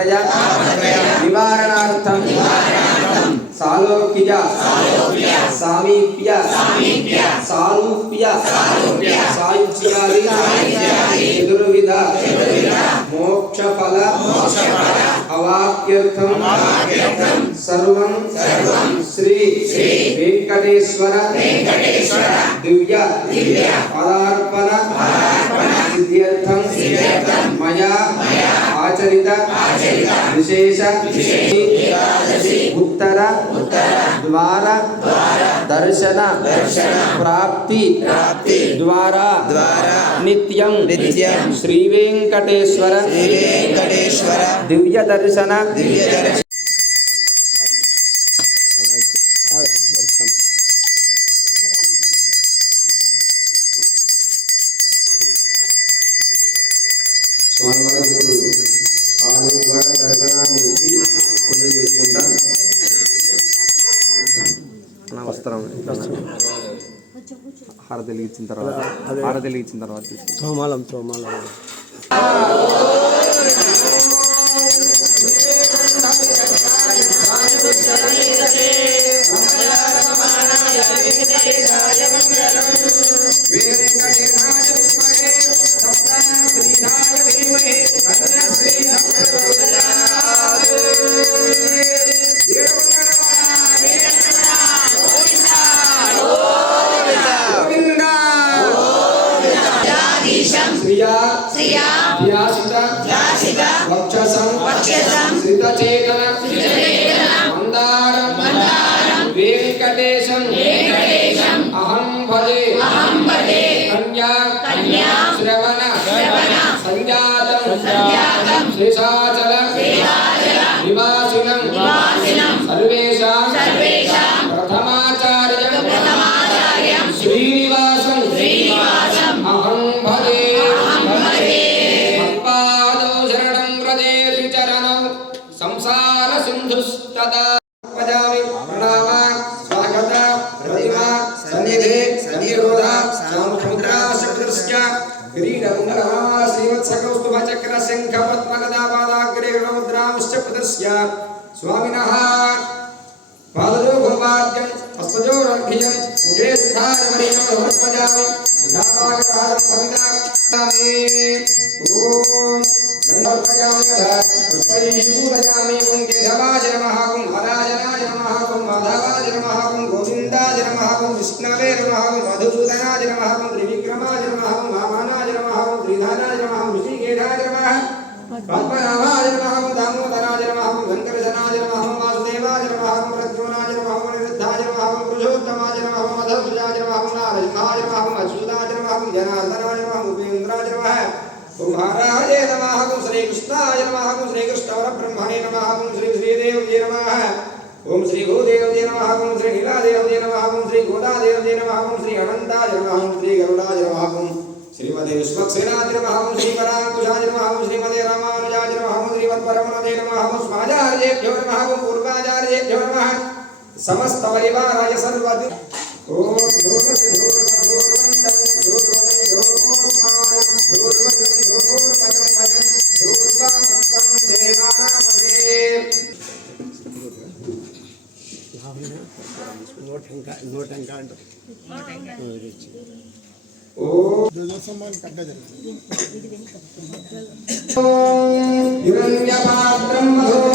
तापत्रय निवारणार्थं सालोक्य सामीप्य सारूप्य सायुज्यादि चतुर्विध मोक्षफल अवाप्यर्थं सर्वं श्री वेंकटेश्वर दिव्य पदार्पण सिद्ध्यर्थं मया आचरित विशेष उत्तर द्वार दर्शन प्राप्ति द्वारा नित्यं श्री वेंकटेश्वर दिव्य दर्शन హారతి ఇచ్చిన తర్వాత తోమాలం वेंकटेशं अहं भजे कन्या श्रवण संजातं शेषाचल निवासिनं सर्वेषां प्रथमाचार्यं श्रीनिवासं अहं भजे भक्पादौ शरणं व्रजेषु चरणौ संसार सिन्धुस्तदा स्वामिनः पादयो भोपाद्यं हस्तयोरर्घ्यं मुखे सुधारमणिं समर्पयामि नामागतारं भवितामि ओम गन्धर्पयामि पुष्पैः पूजयामि ओम केशवाय नमः ओम हराजनाय नमः ओम माधवाय नमः ओम गोविन्दाय नमः ओम विष्णवे नमः ओम मधुसूदनाय नमः ओम त्रिविक्रमाय नमः ओम वामनाय नमः ओम त्रिधानाय नमः ओम ऋषिकेशाय नमः पद्मनाभाय नमः ओम दामोदराय नमः ओम शंकरजनाय नमः ओम वासुदेवाय नमः ओम प्रद्युम्नाय नमः ओम अनिरुद्धाय नमः ओम पुरुषोत्तमाय नमः ओम मधुसूदनाय नमः ओम नारायणाय नमः ओम अच्युताय नमः ओम जनार्दनाय नमः ओम उपेन्द्राय नमः ओम हराय नमः ओम श्रीकृष्णाय नमः ओम श्रीकृष्णपरब्रह्मणे नमः ओम श्रीदेवये नमः ओम श्री भूदेवये नमः ओम श्री नीलादेवये नमः ओम श्री गोदादेवये नमः ओम श्री अनंताय नमः ओम श्री गरुडाय नमः ओम श्रीमते विश्वक्सेनाय नमः ओम श्री परांकुशाय नमः ओम श्रीमते रामानुजाय नमः ओम श्रीमद्परमहंसे नमः ओम स्वाचार्येभ्यो नमः ओम पूर्वाचार्येभ्यो नमः समस्त परिवाराय सर्वद ओम हिरण्यपात्रं मधु